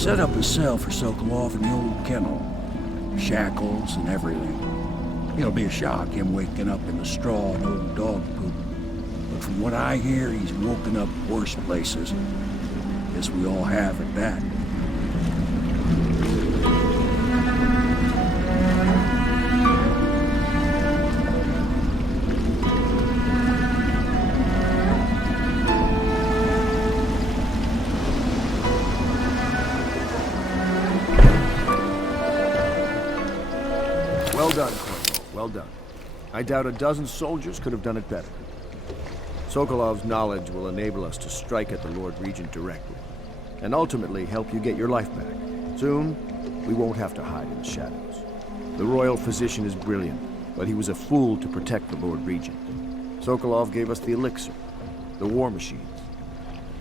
set up a cell for Sokolov in the old kennel. Shackles and everything. It'll be a shock, him waking up in the straw and old dog poop. But from what I hear, he's woken up worse places. Guess we all have at that. Well done, Corvo. Well done. I doubt a dozen soldiers could have done it better. Sokolov's knowledge will enable us to strike at the Lord Regent directly, and ultimately help you get your life back. Soon, we won't have to hide in the shadows. The royal physician is brilliant, but he was a fool to protect the Lord Regent. Sokolov gave us the elixir, the war machines.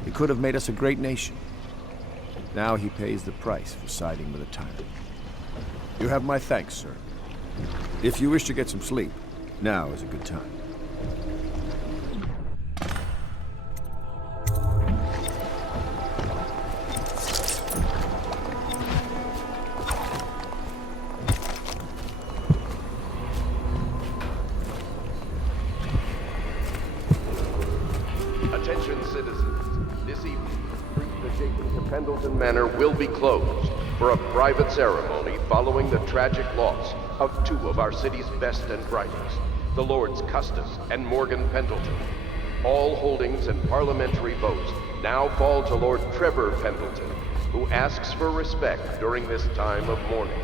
He could have made us a great nation. Now he pays the price for siding with a tyrant. You have my thanks, sir. If you wish to get some sleep, now is a good time. Attention citizens, this evening, streets adjacent to Pendleton Manor will be closed for a private ceremony following the tragic loss of two of our city's best and brightest, the Lords Custis and Morgan Pendleton. All holdings and parliamentary votes now fall to Lord Trevor Pendleton, who asks for respect during this time of mourning.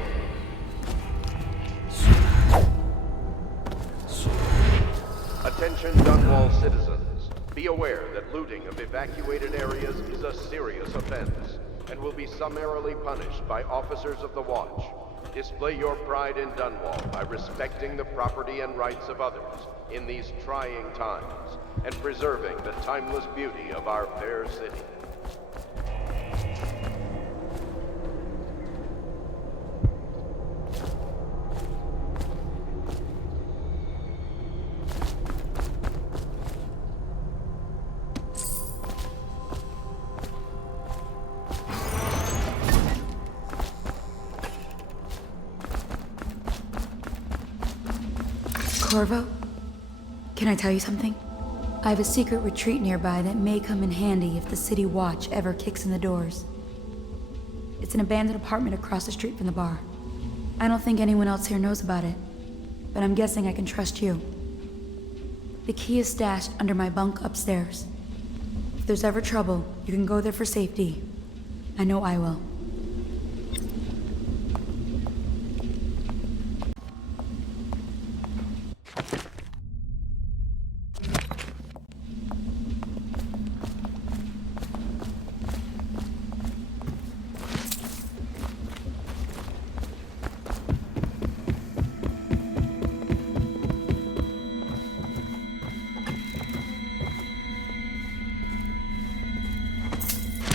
Attention Dunwall citizens, be aware that looting of evacuated areas is a serious offense and will be summarily punished by officers of the Watch. Display your pride in Dunwall by respecting the property and rights of others in these trying times and preserving the timeless beauty of our fair city. Corvo, can I tell you something? I have a secret retreat nearby that may come in handy if the City Watch ever kicks in the doors. It's an abandoned apartment across the street from the bar. I don't think anyone else here knows about it, but I'm guessing I can trust you. The key is stashed under my bunk upstairs. If there's ever trouble, you can go there for safety. I know I will.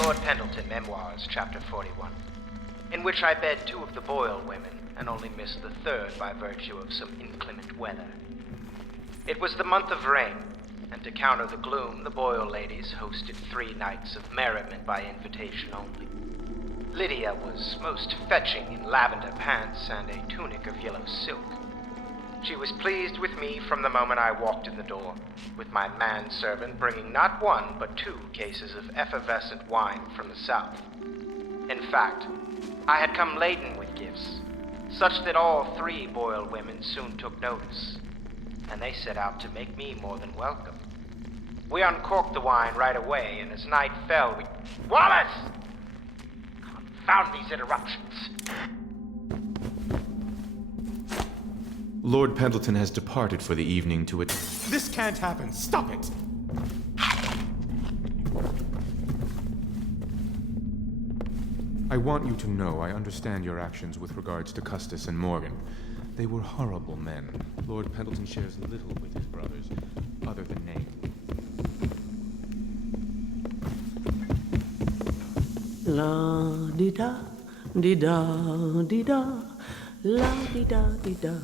Lord Pendleton Memoirs, Chapter 41, in which I bed two of the Boyle women and only missed the third by virtue of some inclement weather. It was the month of rain, and to counter the gloom, the Boyle ladies hosted 3 nights of merriment by invitation only. Lydia was most fetching in lavender pants and a tunic of yellow silk. She was pleased with me from the moment I walked in the door, with my manservant bringing not 1 but 2 cases of effervescent wine from the south. In fact, I had come laden with gifts, such that all 3 Boyle women soon took notice, and they set out to make me more than welcome. We uncorked the wine right away, and as night fell, we... Wallace! Confound these interruptions! Lord Pendleton has departed for the evening to it. This can't happen. Stop it! I want you to know I understand your actions with regards to Custis and Morgan. They were horrible men. Lord Pendleton shares little with his brothers, other than name. La-di-da, di-da, di-da, la-di-da, di-da.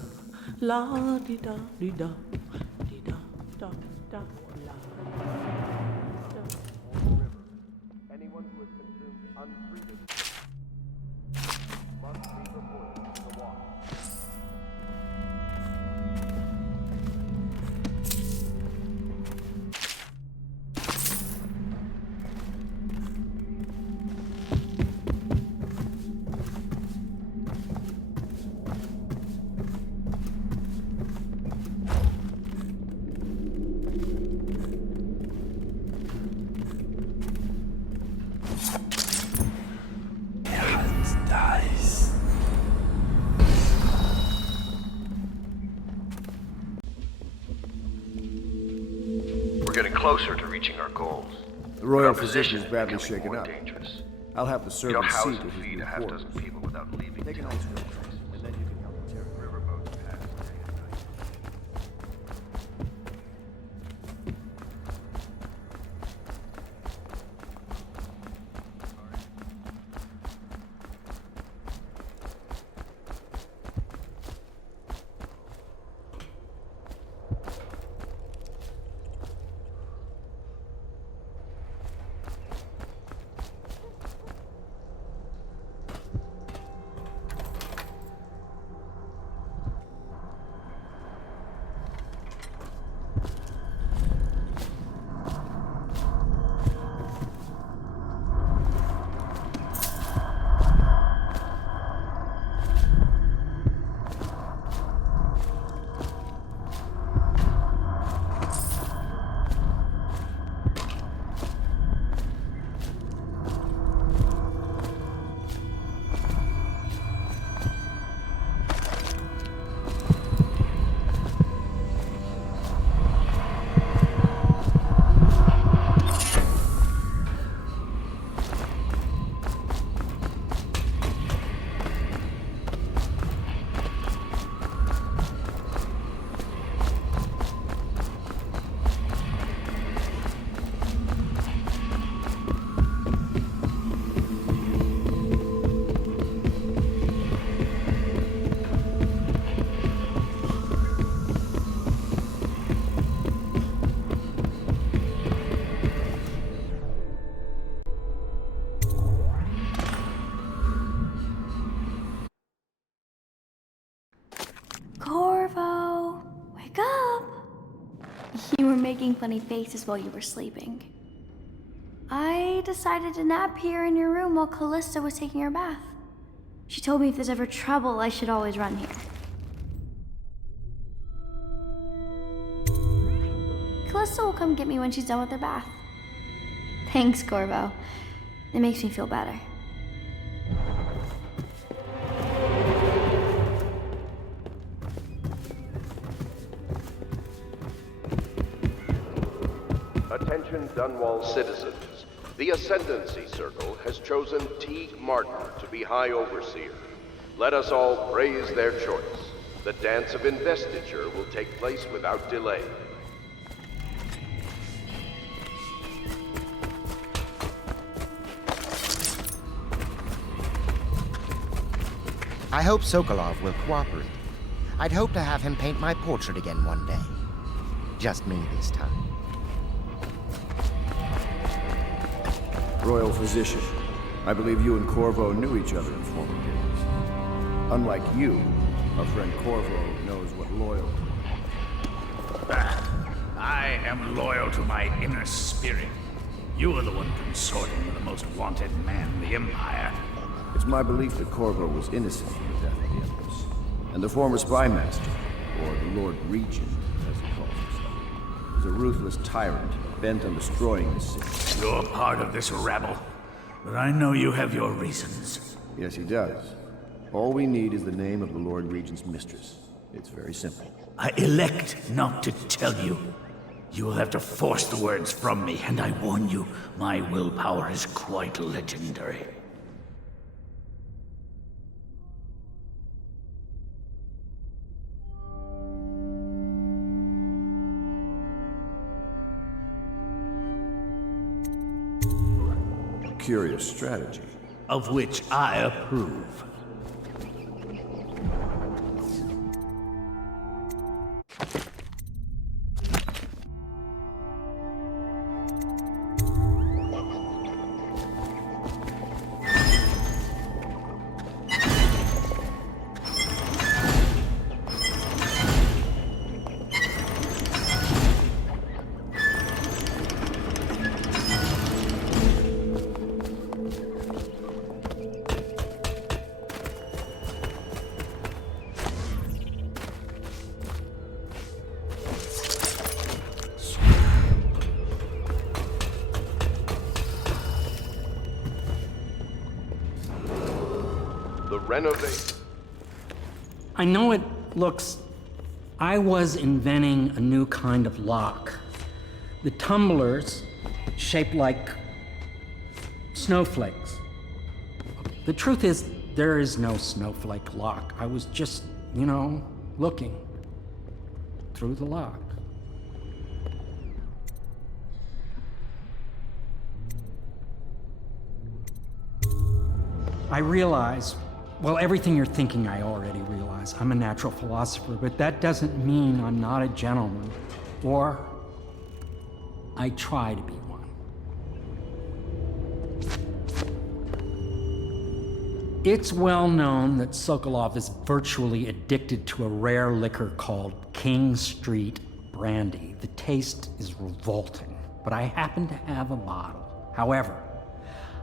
La di da di da di da da da la. Anyone who has consumed untreated closer to reaching our goals. The royal Our physician is position badly becoming shaken more up. dangerous. I'll have the You don't servants house see to and his feed new a half quarters. dozen people without leaving. Take a night's rest, and then you can help the terror. Riverboats pass day and night. Corvo, wake up! You were making funny faces while you were sleeping. I decided to nap here in your room while Callista was taking her bath. She told me if there's ever trouble, I should always run here. Callista will come get me when she's done with her bath. Thanks, Corvo. It makes me feel better. Attention Dunwall citizens. The Ascendancy Circle has chosen Teague Martin to be High Overseer. Let us all praise their choice. The dance of investiture will take place without delay. I hope Sokolov will cooperate. I'd hope to have him paint my portrait again one day. Just me this time. Royal physician, I believe you and Corvo knew each other in former days. Unlike you, our friend Corvo knows what loyalty I am loyal to my inner spirit. You are the one consorting with the most wanted man in the Empire. It's my belief that Corvo was innocent in the death of the Empress, and the former spy master, or the Lord Regent, as he calls himself, is a ruthless tyrant bent on destroying the city. You're part of this rabble, but I know you have your reasons. Yes, he does. All we need is the name of the Lord Regent's mistress. It's very simple. I elect not to tell you. You will have to force the words from me, and I warn you, my willpower is quite legendary. Curious strategy. Of which I approve. Renovate. I know it looks... I was inventing a new kind of lock. The tumblers shaped like snowflakes. The truth is, there is no snowflake lock. I was just, looking through the lock. I realize, well, everything you're thinking I already realize. I'm a natural philosopher, but that doesn't mean I'm not a gentleman. Or I try to be one. It's well known that Sokolov is virtually addicted to a rare liquor called King Street brandy. The taste is revolting, but I happen to have a bottle. However,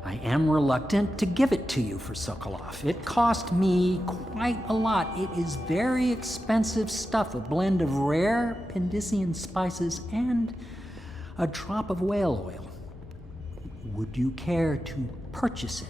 I am reluctant to give it to you for Sokolov. It cost me quite a lot. It is very expensive stuff, a blend of rare Pendician spices and a drop of whale oil. Would you care to purchase it?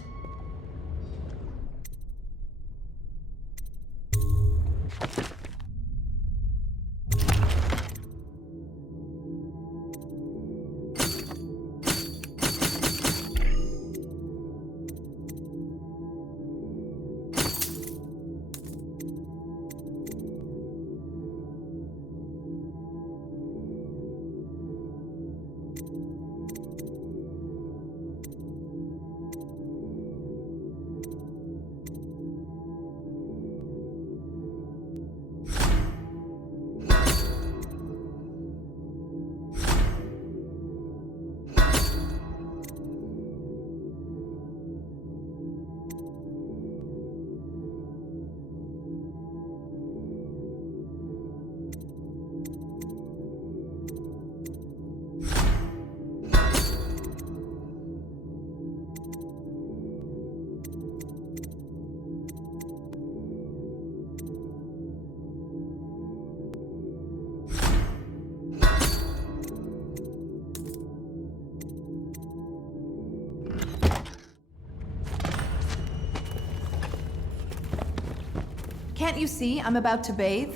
Can't you see I'm about to bathe?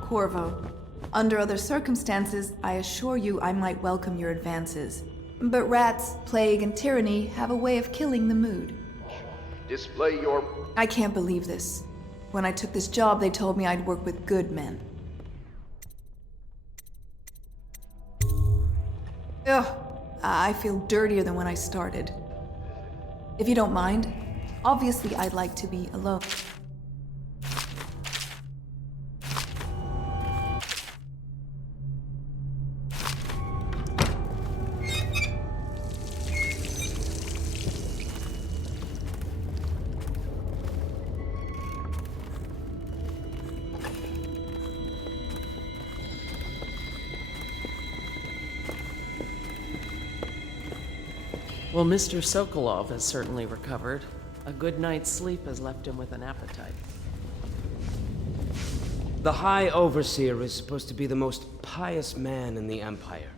Corvo, under other circumstances, I assure you I might welcome your advances. But rats, plague, and tyranny have a way of killing the mood. Display your... I can't believe this. When I took this job, they told me I'd work with good men. Ugh, I feel dirtier than when I started. If you don't mind, obviously I'd like to be alone. Well, Mr. Sokolov has certainly recovered. A good night's sleep has left him with an appetite. The High Overseer is supposed to be the most pious man in the Empire,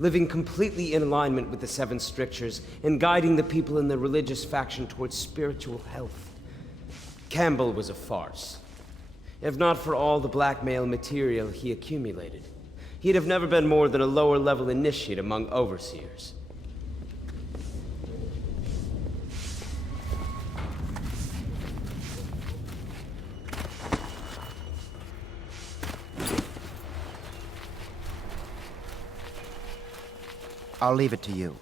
living completely in alignment with the Seven Strictures and guiding the people in the religious faction towards spiritual health. Campbell was a farce. If not for all the blackmail material he accumulated, he'd have never been more than a lower-level initiate among overseers. I'll leave it to you.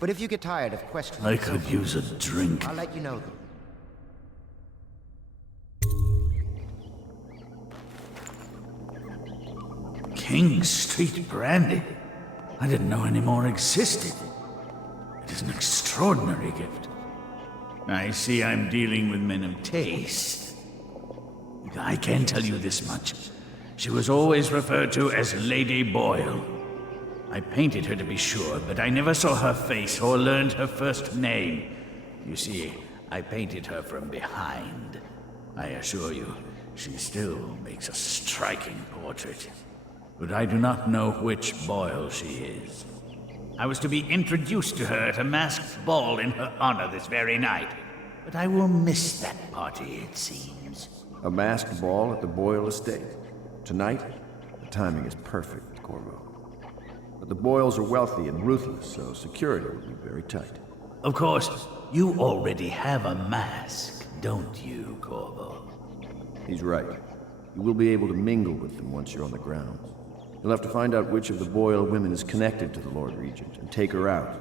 But if you get tired of questioning... I could use a drink. I'll let you know them. King Street brandy? I didn't know any more existed. It is an extraordinary gift. I see I'm dealing with men of taste. I can tell you this much. She was always referred to as Lady Boyle. I painted her to be sure, but I never saw her face or learned her first name. You see, I painted her from behind. I assure you, she still makes a striking portrait. But I do not know which Boyle she is. I was to be introduced to her at a masked ball in her honor this very night. But I will miss that party, it seems. A masked ball at the Boyle estate? Tonight? timing is perfect, Corvo. But the Boyles are wealthy and ruthless, so security will be very tight. Of course, you already have a mask, don't you, Corvo? He's right. You will be able to mingle with them once you're on the grounds. You'll have to find out which of the Boyle women is connected to the Lord Regent and take her out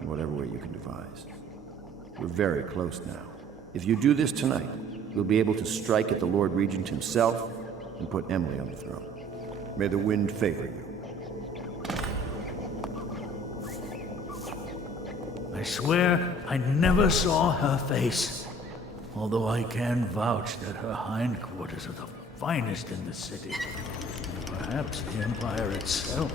in whatever way you can devise. We're very close now. If you do this tonight, we'll be able to strike at the Lord Regent himself and put Emily on the throne. May the wind favor you. I swear I never saw her face, although I can vouch that her hindquarters are the finest in the city. Perhaps the Empire itself.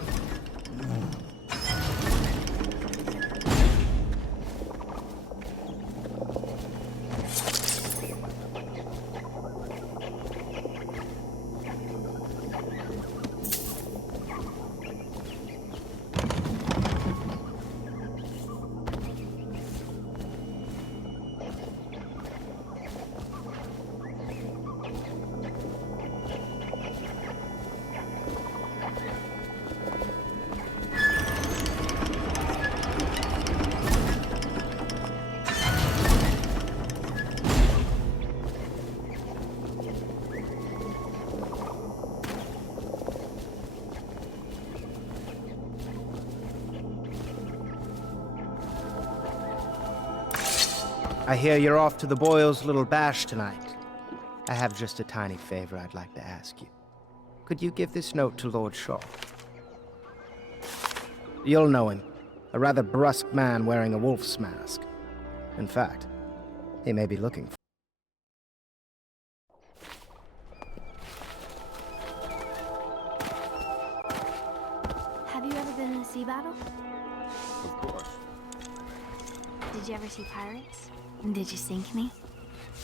I hear you're off to the Boyles' little bash tonight. I have just a tiny favor I'd like to ask you. Could you give this note to Lord Shaw? You'll know him. A rather brusque man wearing a wolf's mask. In fact, he may be looking for... Have you ever been in a sea battle? Of course. Did you ever see pirates? Did you sink any?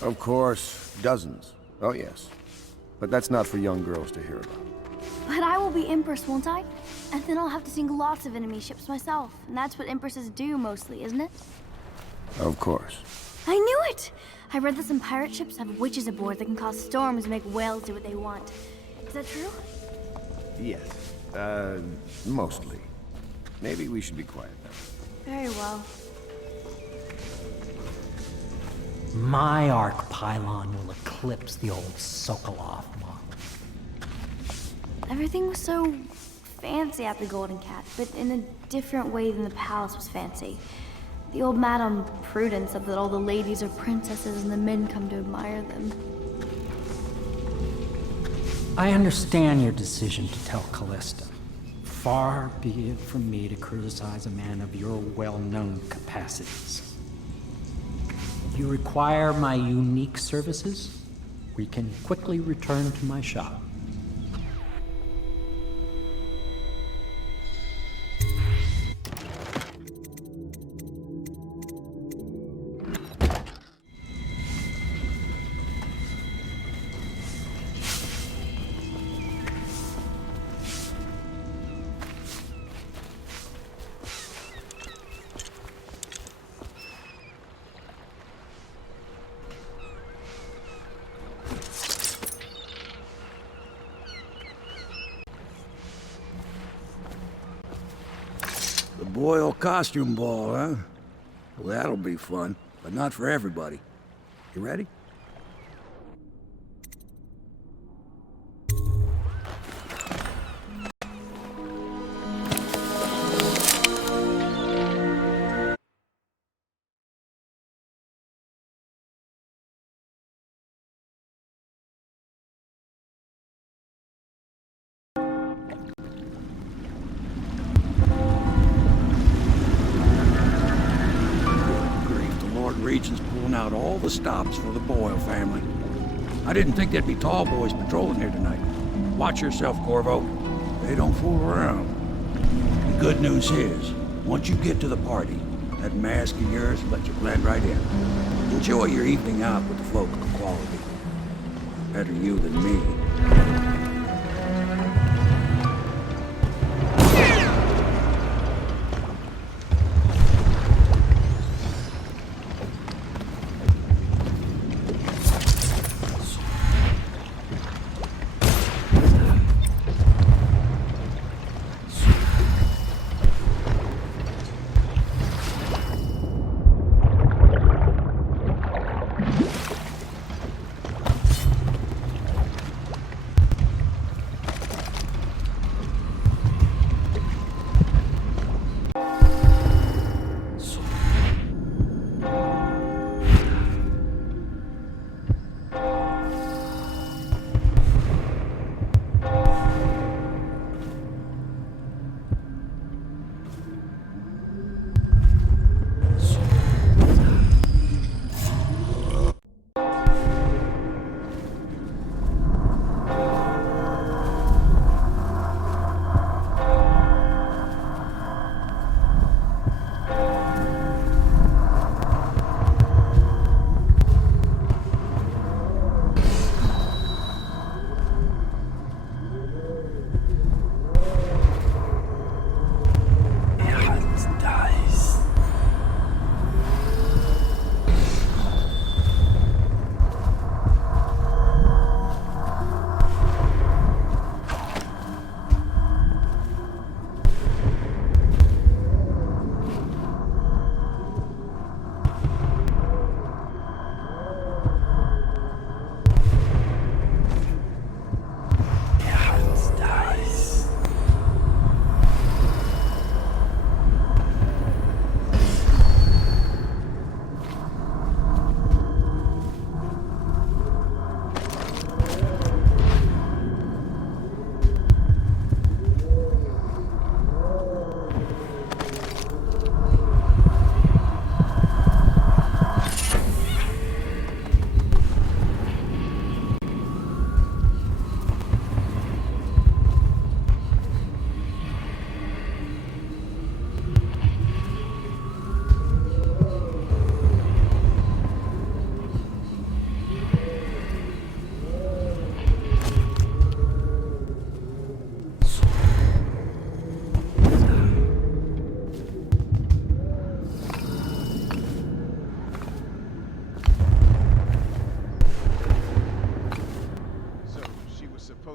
Of course. Dozens. Oh, yes. But that's not for young girls to hear about. But I will be Empress, won't I? And then I'll have to sink lots of enemy ships myself. And that's what Empresses do mostly, isn't it? Of course. I knew it! I read that some pirate ships have witches aboard that can cause storms and make whales do what they want. Is that true? Yes. Mostly. Maybe we should be quiet now. Very well. My arc pylon will eclipse the old Sokolov model. Everything was so fancy at the Golden Cat, but in a different way than the palace was fancy. The old Madame Prudence said that all the ladies are princesses and the men come to admire them. I understand your decision to tell Callista. Far be it from me to criticize a man of your well-known capacities. If you require my unique services, we can quickly return to my shop. Boyle costume ball, huh? Well, that'll be fun, but not for everybody. You ready? Regent's pulling out all the stops for the Boyle family. I didn't think there'd be tall boys patrolling here tonight. Watch yourself, Corvo. They don't fool around. The good news is, once you get to the party, that mask of yours will let you blend right in. Enjoy your evening out with the folk of quality. Better you than me.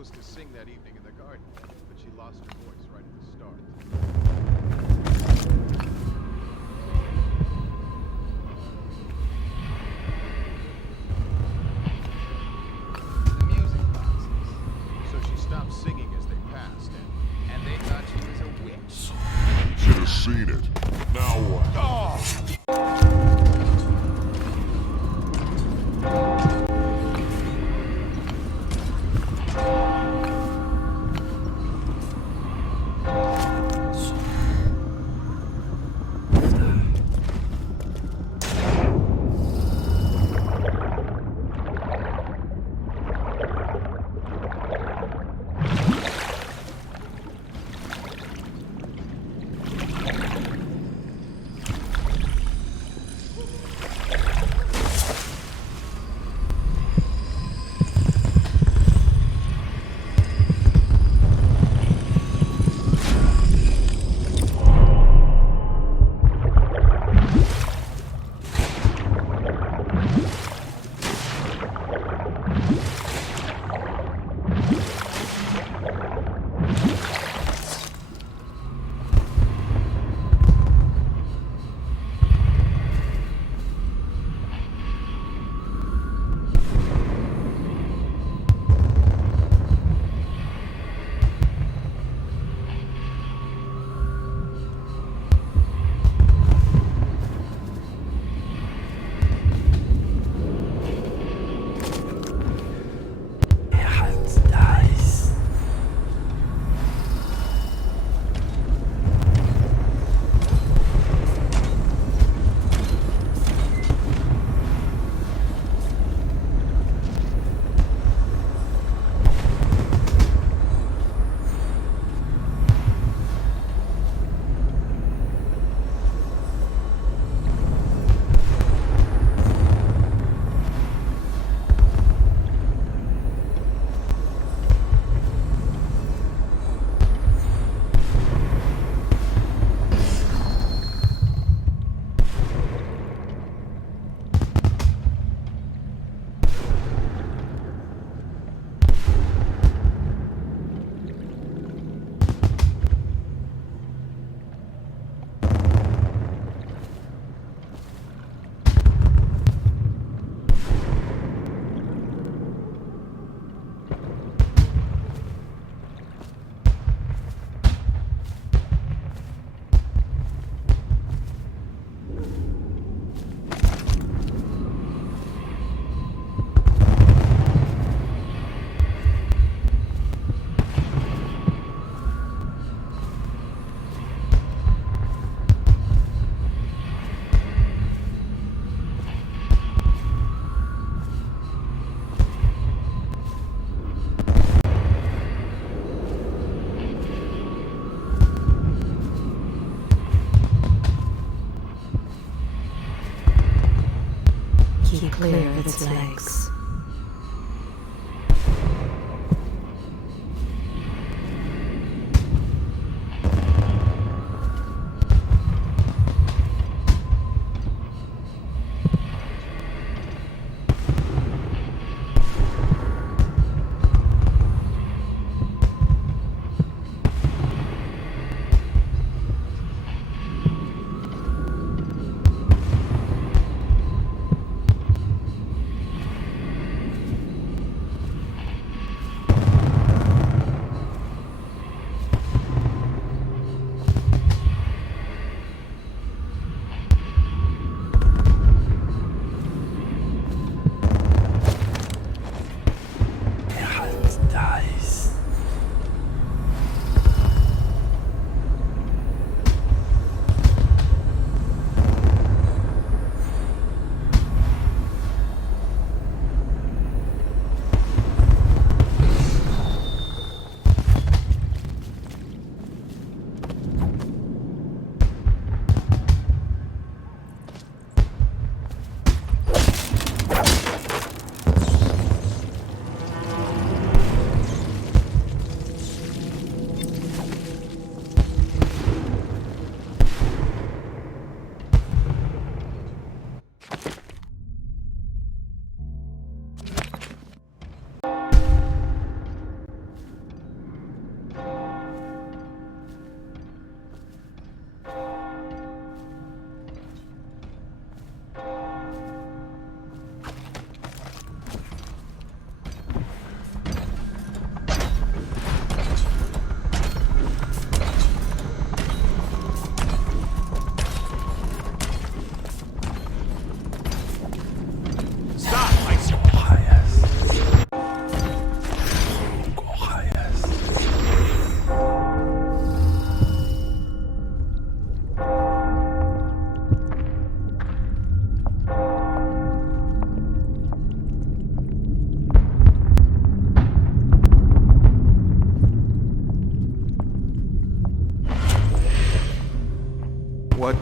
supposed to sing that evening in the garden, but she lost her voice right at the start. The music boxes. So she stopped singing as they passed, and they thought she was a witch. Should have seen it. Now what? Oh! Keep clear of its legs. What?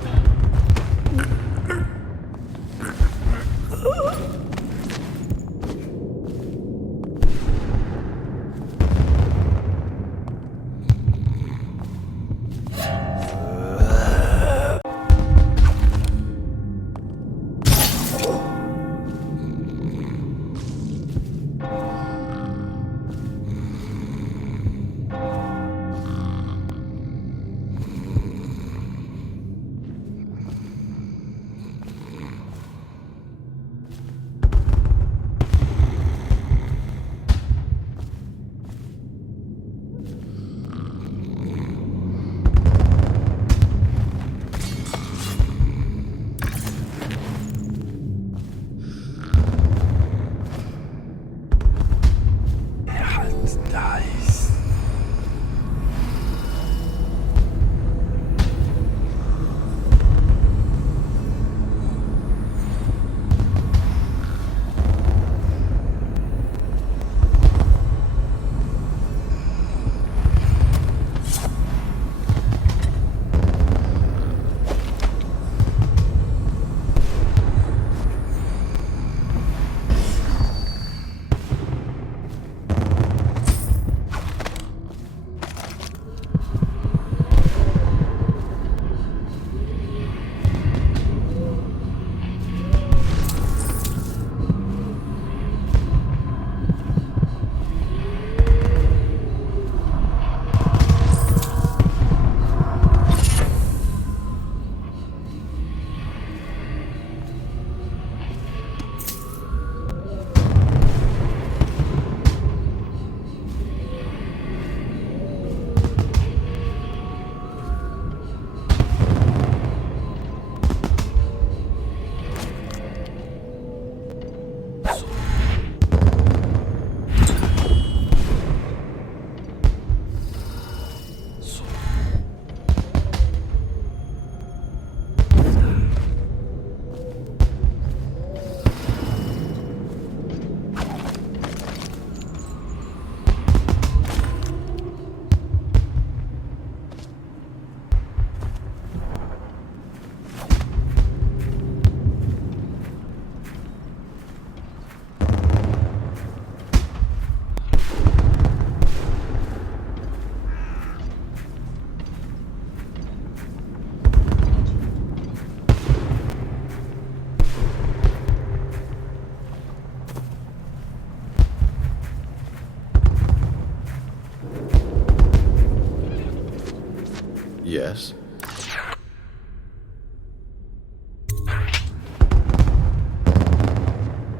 Yes?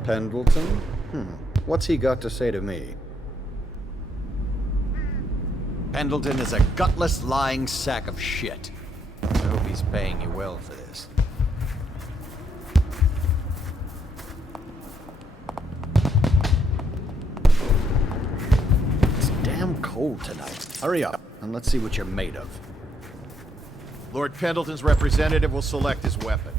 Pendleton? What's he got to say to me? Pendleton is a gutless, lying sack of shit. I hope he's paying you well for this. It's damn cold tonight. Hurry up, and let's see what you're made of. Lord Pendleton's representative will select his weapon.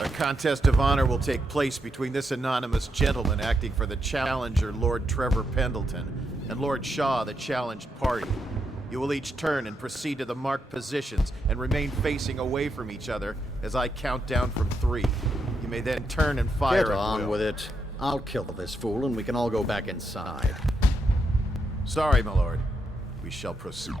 A contest of honor will take place between this anonymous gentleman acting for the challenger, Lord Trevor Pendleton, and Lord Shaw, the challenged party. You will each turn and proceed to the marked positions and remain facing away from each other as I count down from 3. You may then turn and fire Get at on will. with it. I'll kill this fool and we can all go back inside. Sorry, my lord. We shall proceed.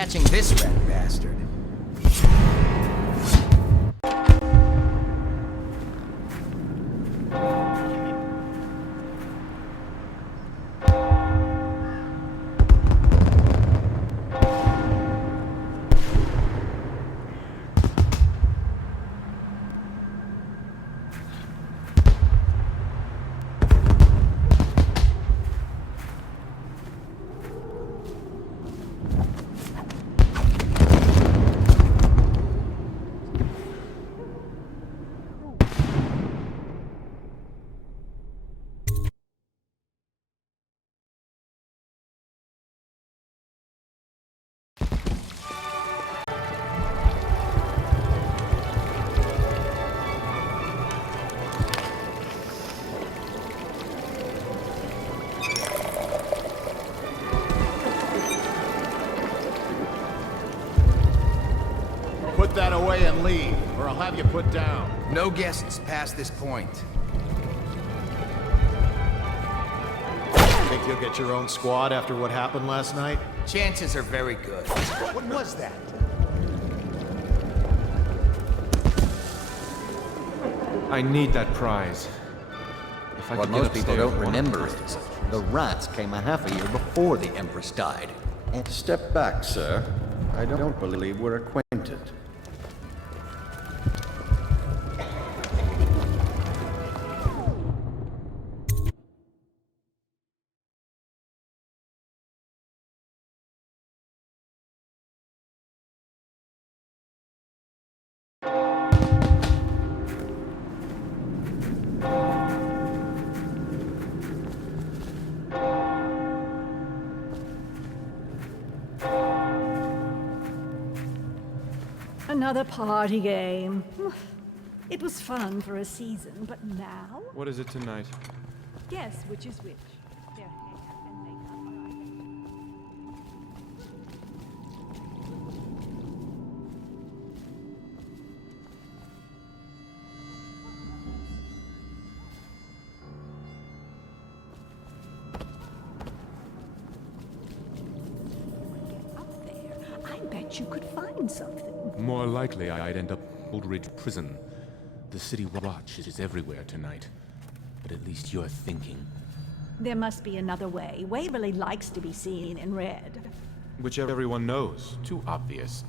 catching this rat bastard. Put that away and leave, or I'll have you put down. No guests past this point. Think you'll get your own squad after what happened last night? Chances are very good. What was that? I need that prize. If I What could get most people upstairs, don't one of remember the is the rats came a half a year before the Empress died. Step back, sir. I don't believe we're acquainted. Another party game. It was fun for a season, but now? What is it tonight? Guess which is which. Their hair and makeup are identical. Get up there. I bet you could find something. More likely, I'd end up Old Ridge Prison. The city watch is everywhere tonight. But at least you're thinking. There must be another way. Waverly likes to be seen in red. Which everyone knows. Too obvious.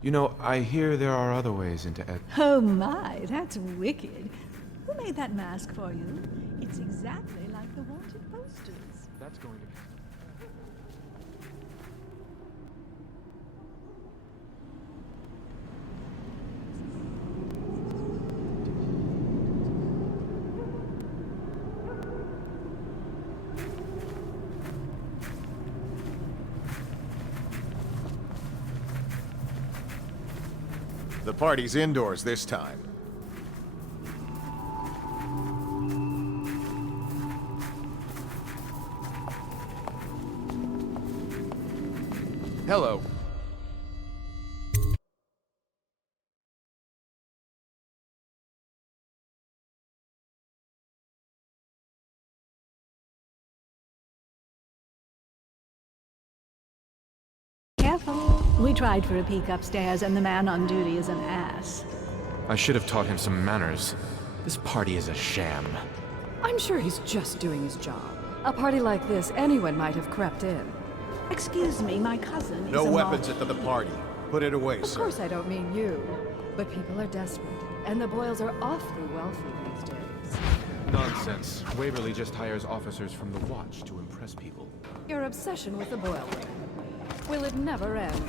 You know, I hear there are other ways into Ed. Oh my, that's wicked. Who made that mask for you? It's exactly like the wanted posters. That's going to be... The party's indoors this time. Hello. Careful. We tried for a peek upstairs, and the man on duty is an ass. I should have taught him some manners. This party is a sham. I'm sure he's just doing his job. A party like this, anyone might have crept in. Excuse me, my cousin is No a weapons at the party. Put it away, Of sir. course I don't mean you. But people are desperate, and the Boyles are awfully wealthy these days. Nonsense. Waverly just hires officers from the Watch to impress people. Your obsession with the Boyle women. Will it never end?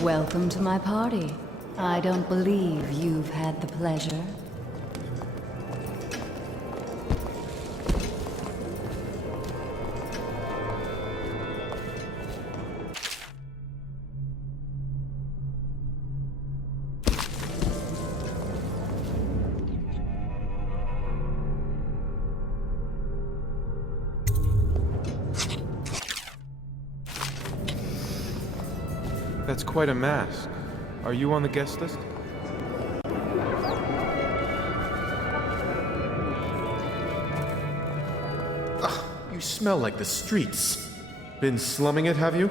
Welcome to my party. I don't believe you've had the pleasure. That's quite a mask. Are you on the guest list? smell like the streets. Been slumming it, have you?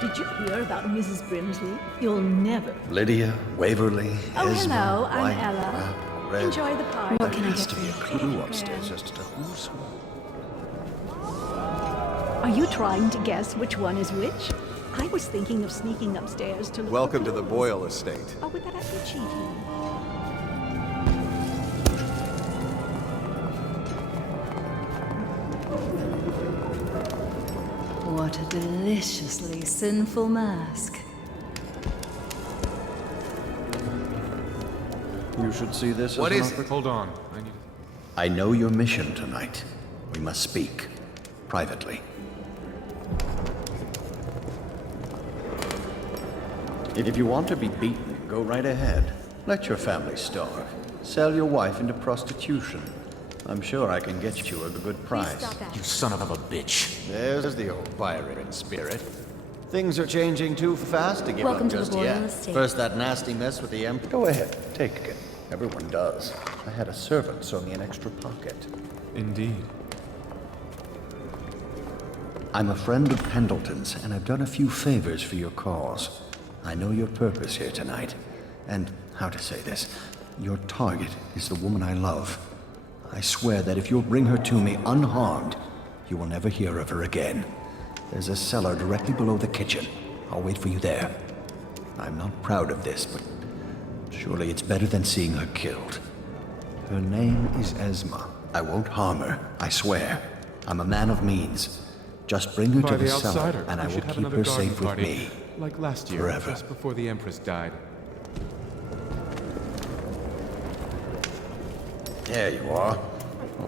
Did you hear about Mrs. Brimsley? You'll never. Lydia, Waverly, Oh, Esma, hello, I'm White, Ella. Red. Enjoy the party. What can I get to be a clue upstairs as to who's who. Are you trying to guess which one is which? I was thinking of sneaking upstairs to look. Welcome to the Boyle estate. Oh, would that be cheeky? What a deliciously sinful mask. You should see this What as is an it? Hold on. I need I know your mission tonight. We must speak. Privately. If you want to be beaten, go right ahead. Let your family starve. Sell your wife into prostitution. I'm sure I can get you a good price. You son of a bitch. There's the old pirate spirit. Things are changing too fast to give Welcome up to the just Boyle yet. estate. First that nasty mess with the Emperor. Go ahead, take it. Everyone does. I had a servant sew me an extra pocket. Indeed. I'm a friend of Pendleton's, and I've done a few favors for your cause. I know your purpose here tonight, and how to say this, your target is the woman I love. I swear that if you'll bring her to me unharmed, you will never hear of her again. There's a cellar directly below the kitchen. I'll wait for you there. I'm not proud of this, but surely it's better than seeing her killed. Her name is Esma. I won't harm her, I swear. I'm a man of means. Just bring her By to the the cellar, outsider. and I We will should have keep another her garden safe with party, me. like last year, Forever. just before the Empress died. There you are.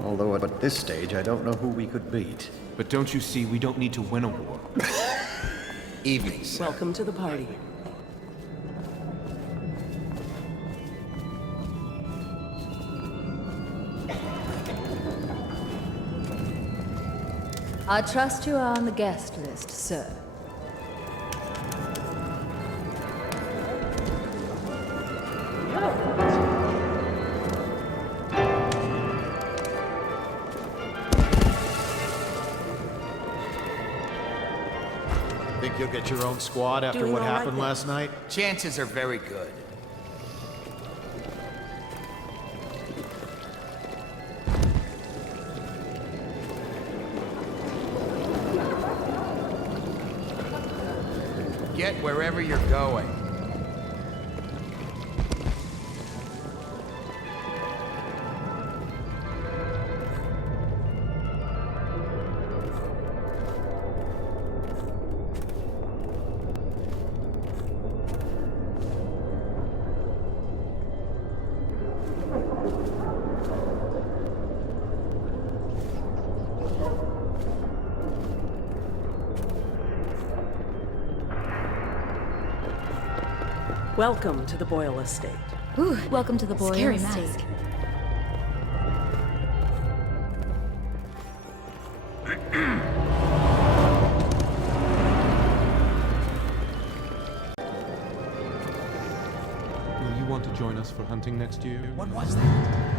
Although at this stage, I don't know who we could beat. But don't you see, we don't need to win a war. Evening, sir. Welcome to the party. I trust you are on the guest list, sir. Think you'll get your own squad after Doing what all right happened then. last night? Chances are very good. Get wherever you're going. Welcome to the Boyle estate. Ooh, welcome to the Boyle Scary estate. mask. Will you want to join us for hunting next year? What was that?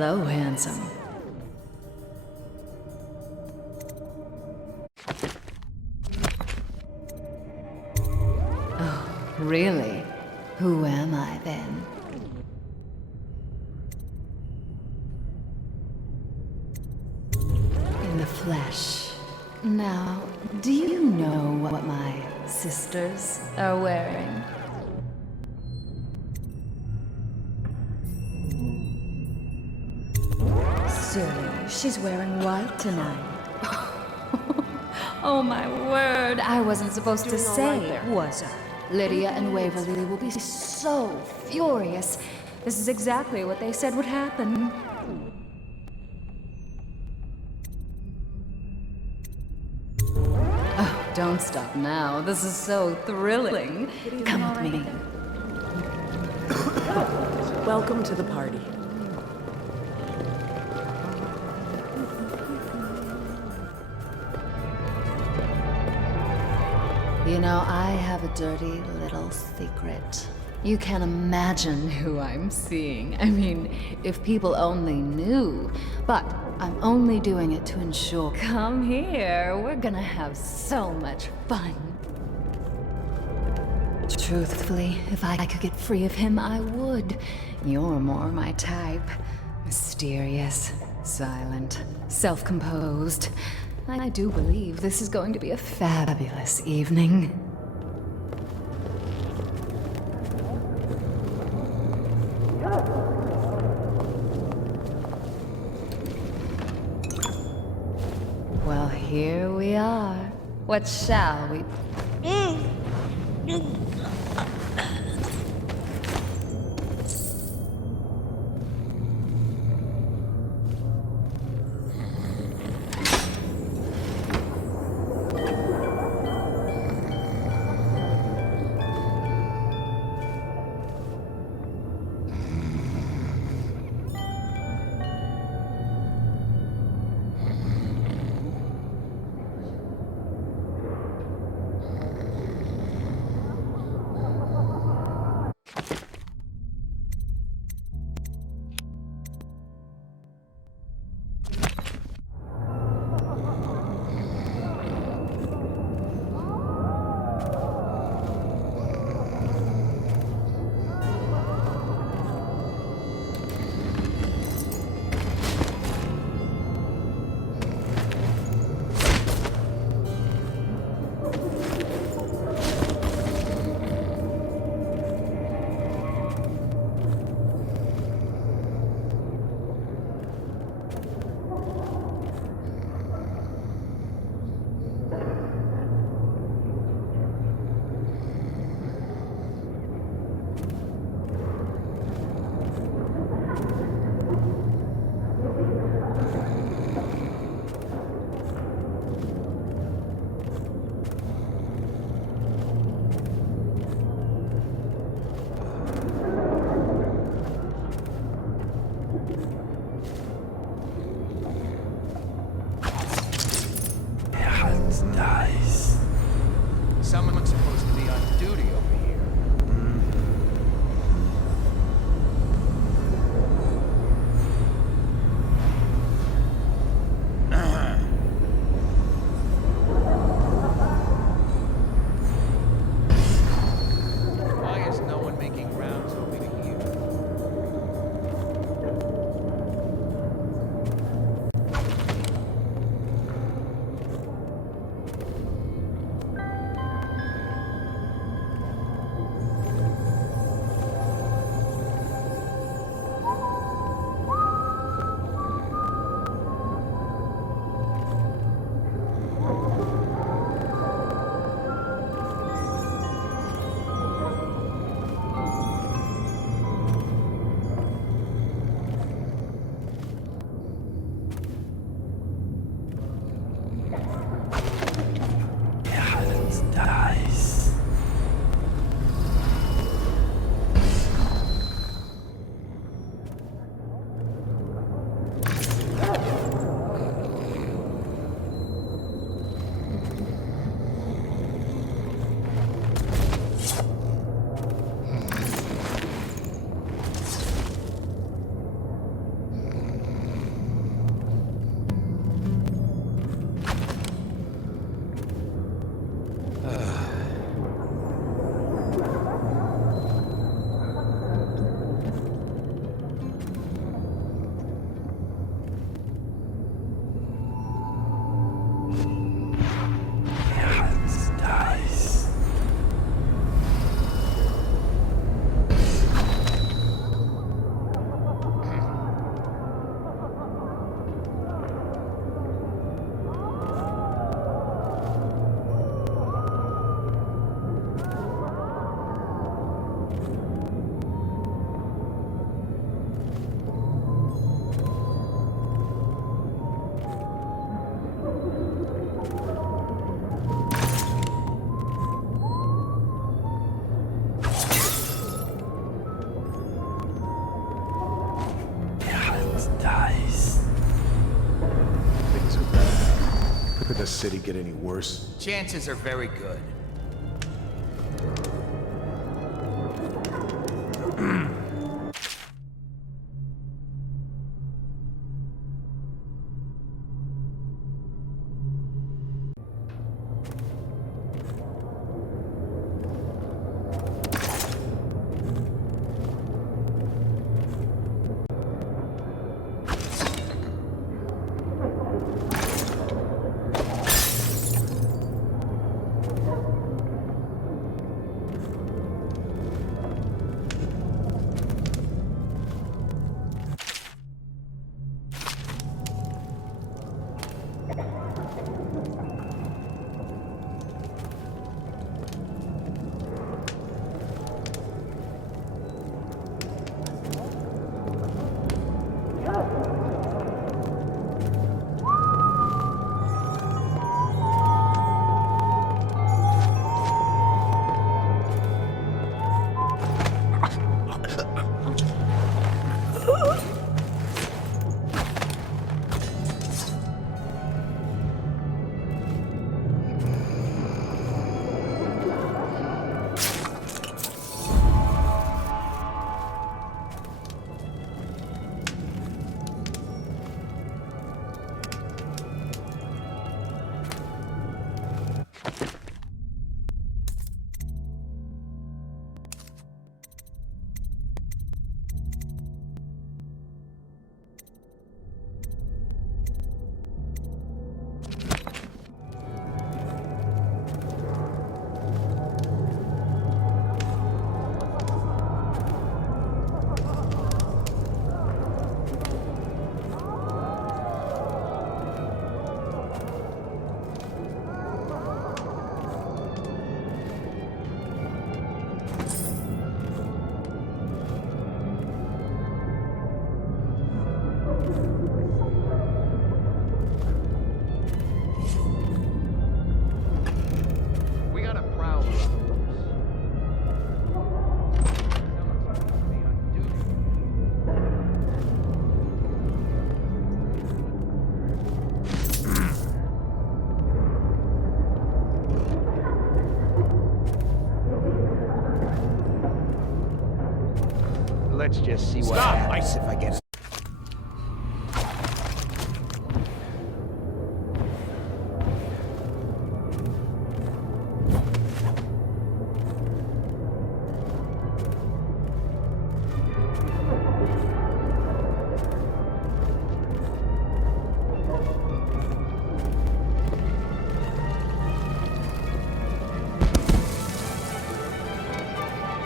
Hello, handsome. Oh, really? Who am I then? In the flesh. Now, do you know what my sisters are wearing? Silly, she's wearing white tonight. Oh my word, I wasn't supposed to say, was I? Lydia and Waverly will be so furious. This is exactly what they said would happen. Oh, don't stop now. This is so thrilling. Come with me. Welcome to the party. You know, I have a dirty little secret. You can't imagine who I'm seeing. I mean, if people only knew. But I'm only doing it to ensure. Come here, we're gonna have so much fun. Truthfully, if I could get free of him, I would. You're more my type. Mysterious, silent, self-composed. I do believe this is going to be a fabulous evening. Well, here we are. What shall we... Nice. Someone's supposed to be on duty over here. Why is no one making rounds over here? this city get any worse? Chances are very good. Let's just see what happens if I get...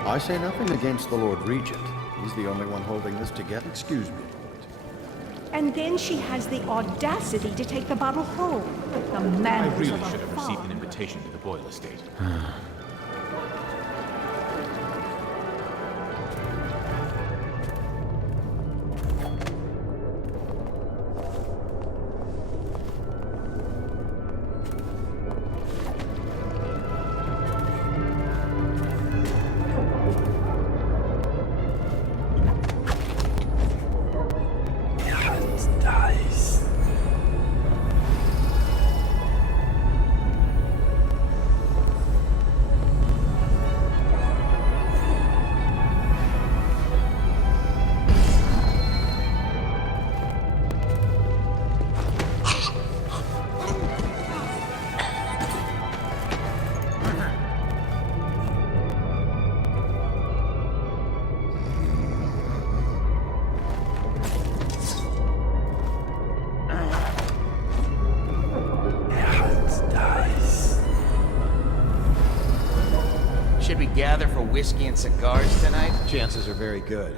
I say nothing against the Lord Regent. He's the only one holding this together. Excuse me. And then she has the audacity to take the bottle home. The I manners really of a should have received father. an invitation to the Boyle estate. Should we gather for whiskey and cigars tonight? Chances are very good.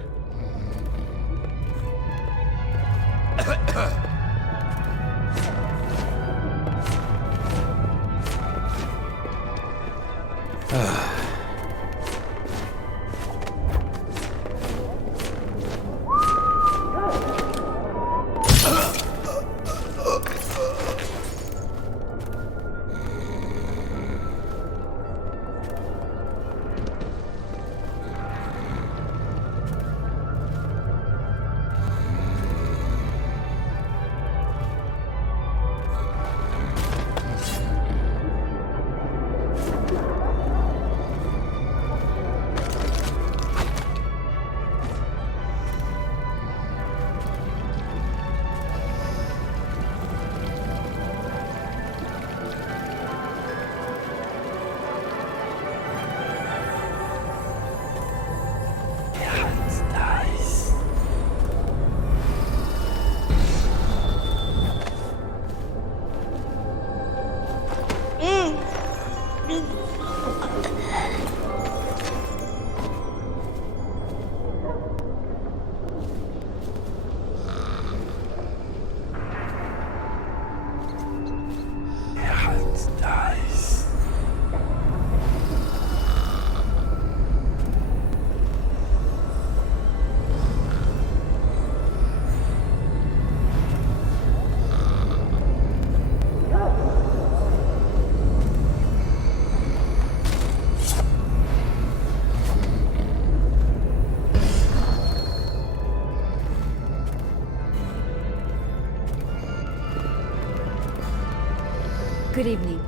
Good evening.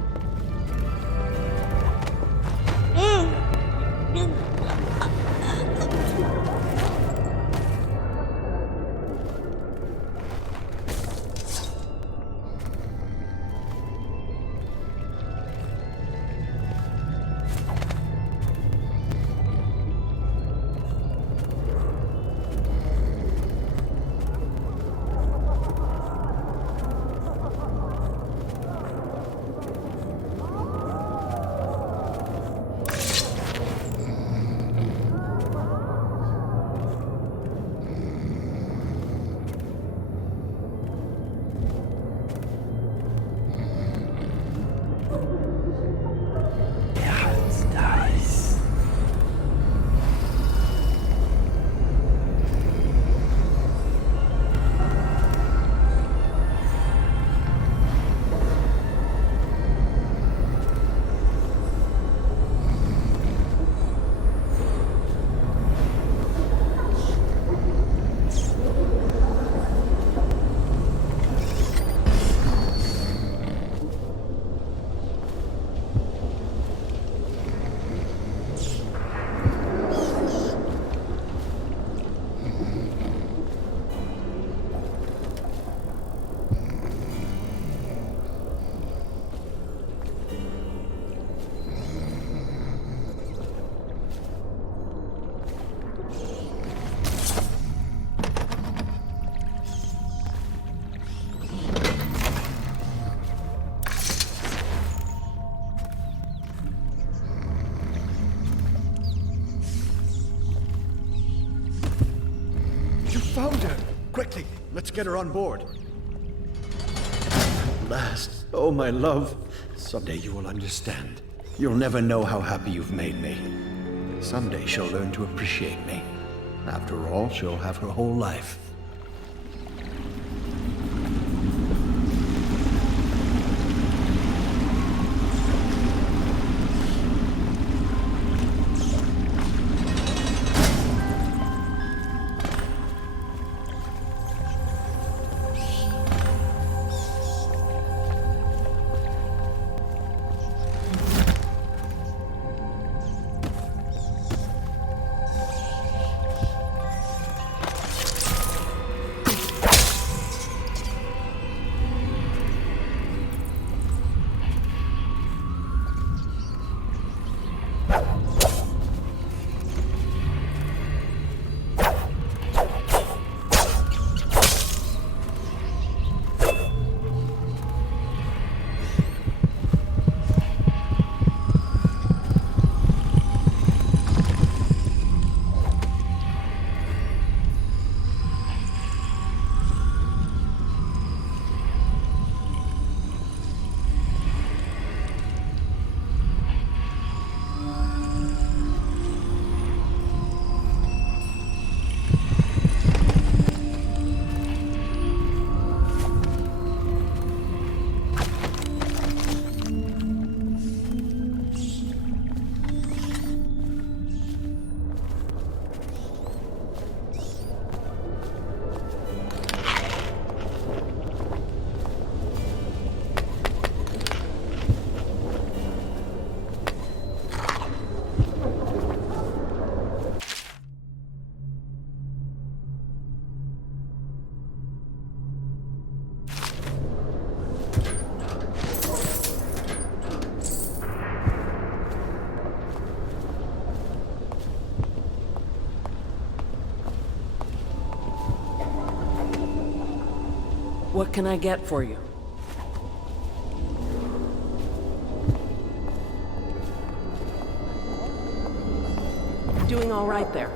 Found her! Quickly, let's get her on board. At last, oh my love. Someday you will understand. You'll never know how happy you've made me. Someday she'll learn to appreciate me. After all, she'll have her whole life. What can I get for you? Doing all right there.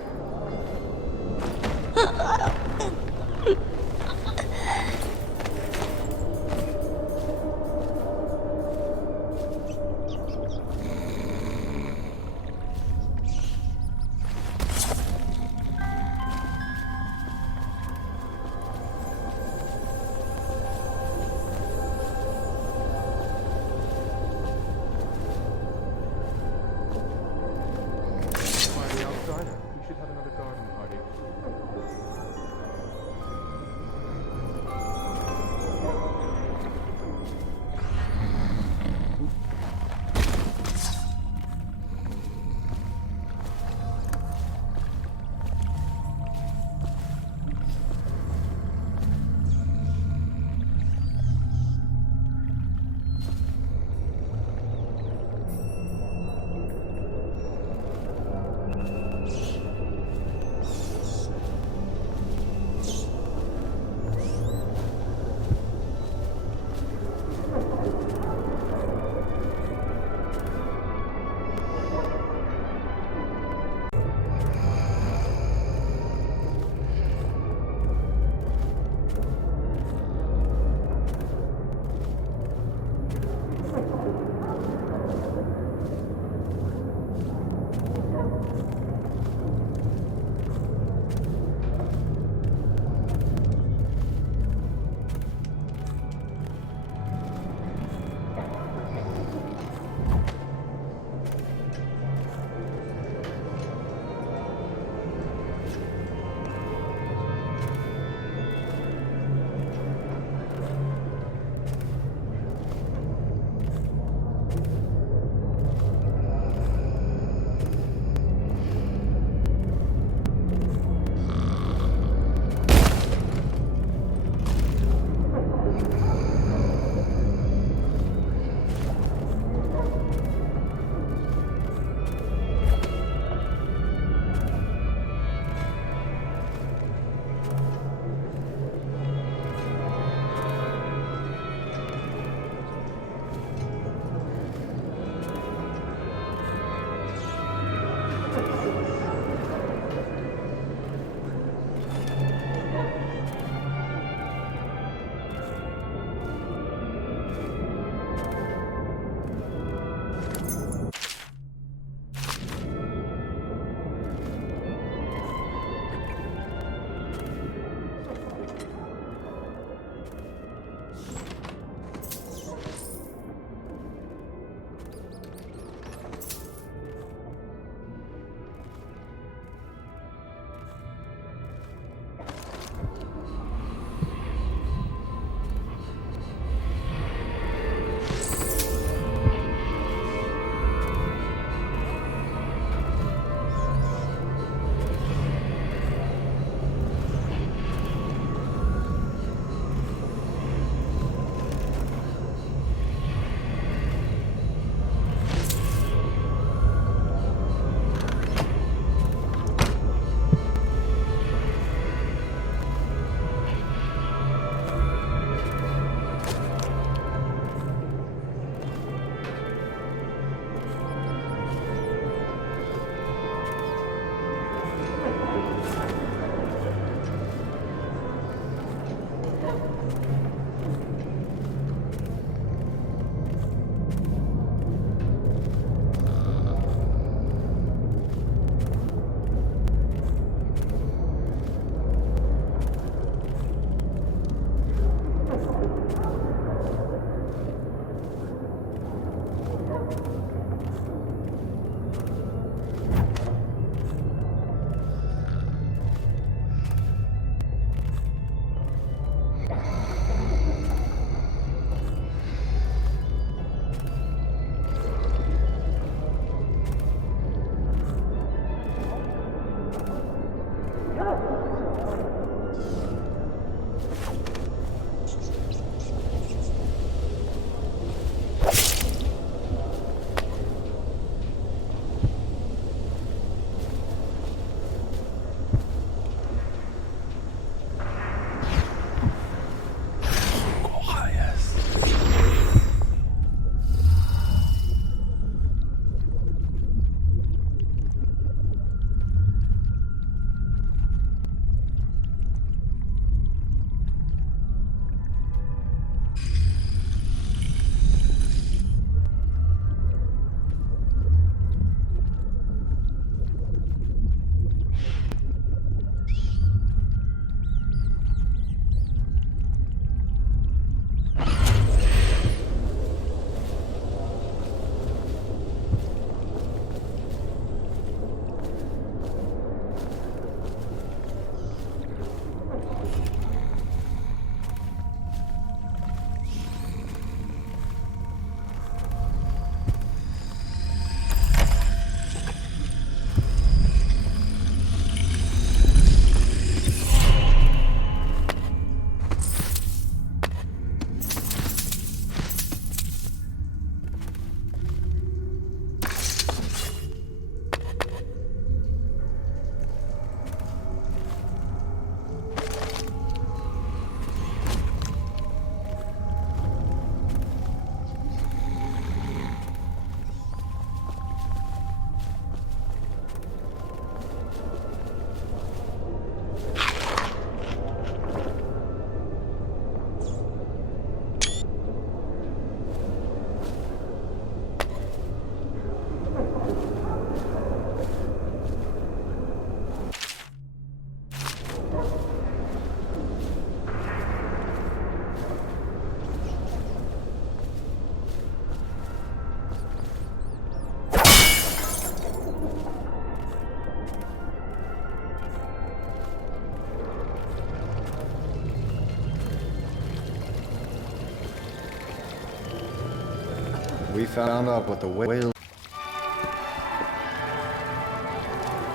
We found out what the whale...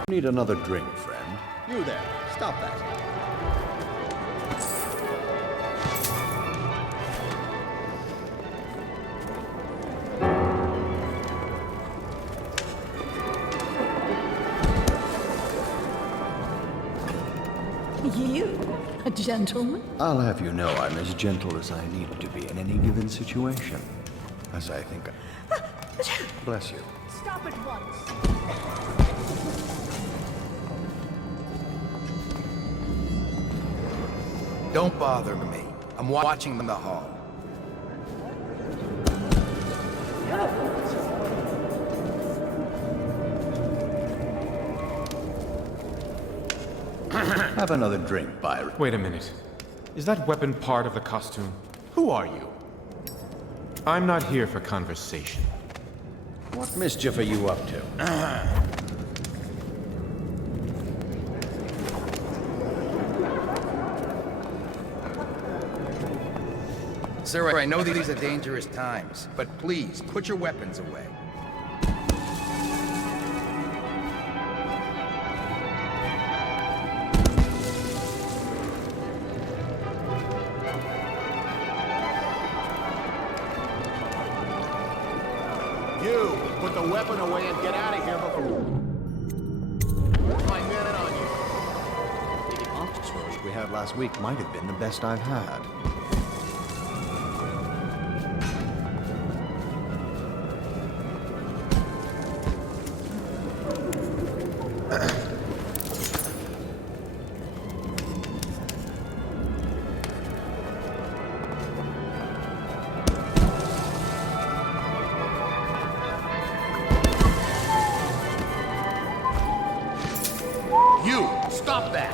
Need another drink, friend. You there. Stop that. You? A gentleman? I'll have you know I'm as gentle as I need to be in any given situation. As I think Bless you. Stop at once. Don't bother me. I'm watching the hall. Have another drink, Byron. Wait a minute. Is that weapon part of the costume? Who are you? I'm not here for conversation. What mischief are you up to? Sir, I know these are dangerous times, but please, put your weapons away. You, put the weapon away and get out of here before... My minute on you. The office roast we had last week might have been the best I've had. You! Stop that!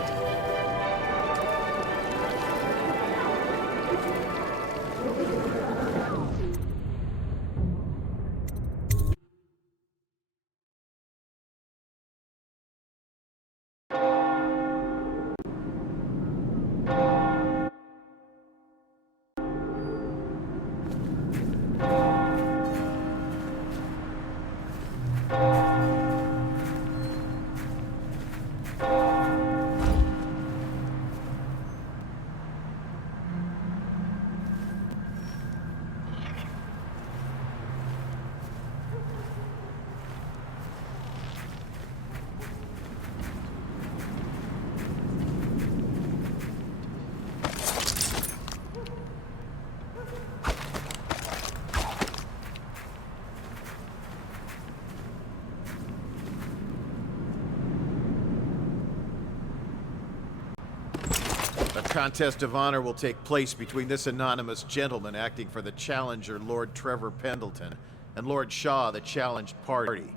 A contest of honor will take place between this anonymous gentleman acting for the challenger, Lord Trevor Pendleton, and Lord Shaw, the challenged party.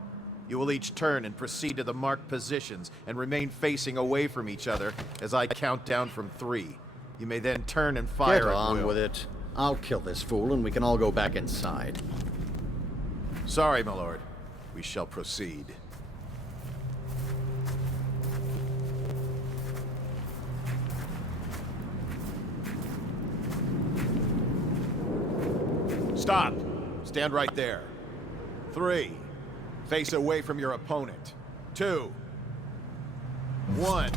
You will each turn and proceed to the marked positions and remain facing away from each other as I count down from 3. You may then turn and fire Get at on will. with it. I'll kill this fool and we can all go back inside. Sorry, my lord. We shall proceed. Stop. Stand right there. 3. Face away from your opponent. 2. 1.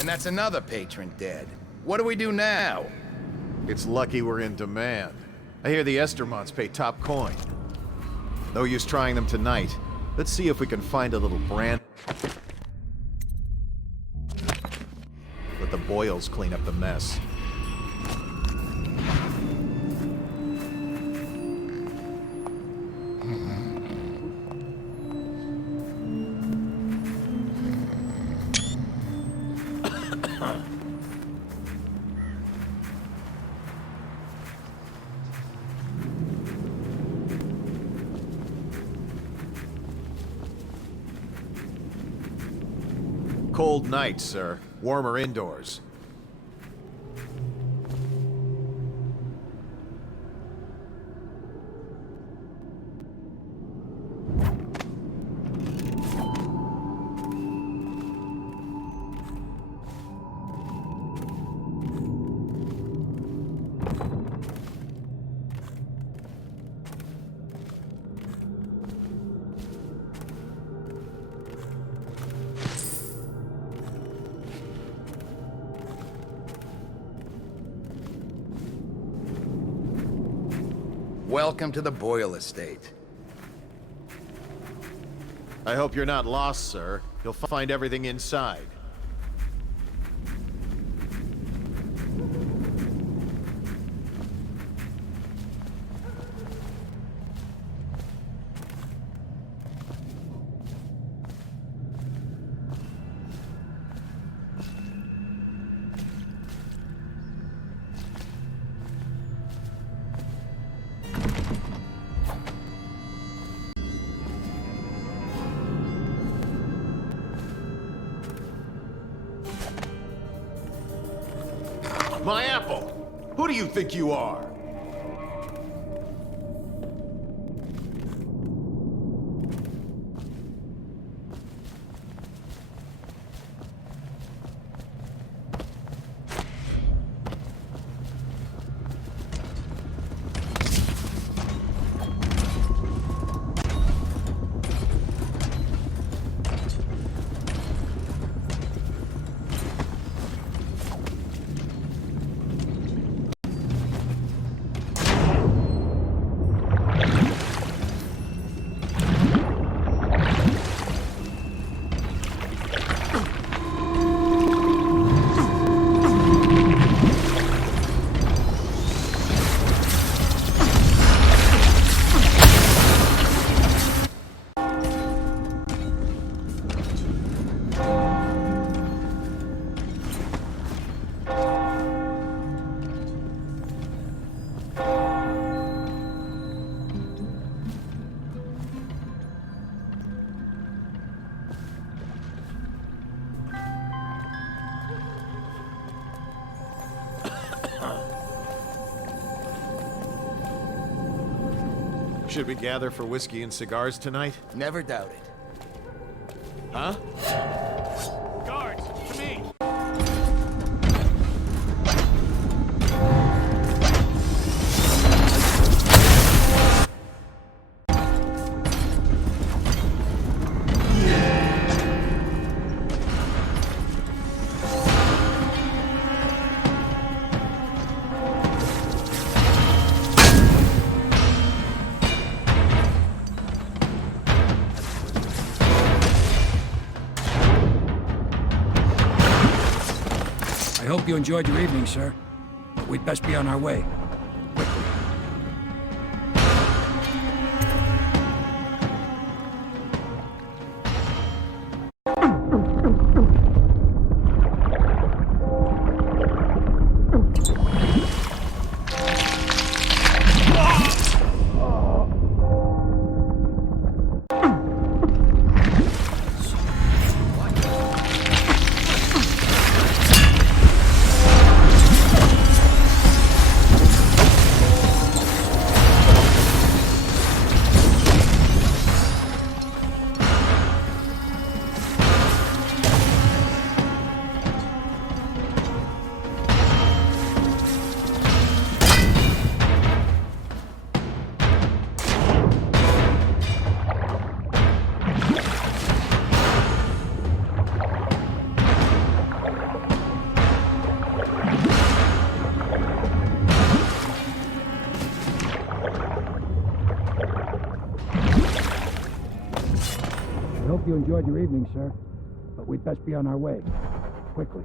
And that's another patron dead. What do we do now? It's lucky we're in demand. I hear the Estermonts pay top coin. No use trying them tonight. Let's see if we can find a little brand. Let the Boyles clean up the mess. Cold night, sir. Warmer indoors. Welcome to the Boyle estate. I hope you're not lost, sir. You'll find everything inside. My apple! Who do you think you are? Should we gather for whiskey and cigars tonight? Never doubt it. Huh? Guards, to me! I hope you enjoyed your evening, sir. But we'd best be on our way. I hope you enjoyed your evening, sir. But we'd best be on our way. Quickly.